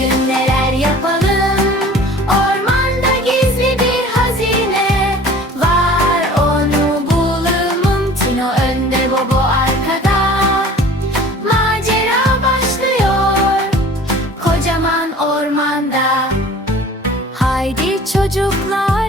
Bugün neler yapalım? Ormanda gizli bir hazine var, onu bulalım. Tino önde, Bobo arkada. Macera başlıyor kocaman ormanda. Haydi çocuklar,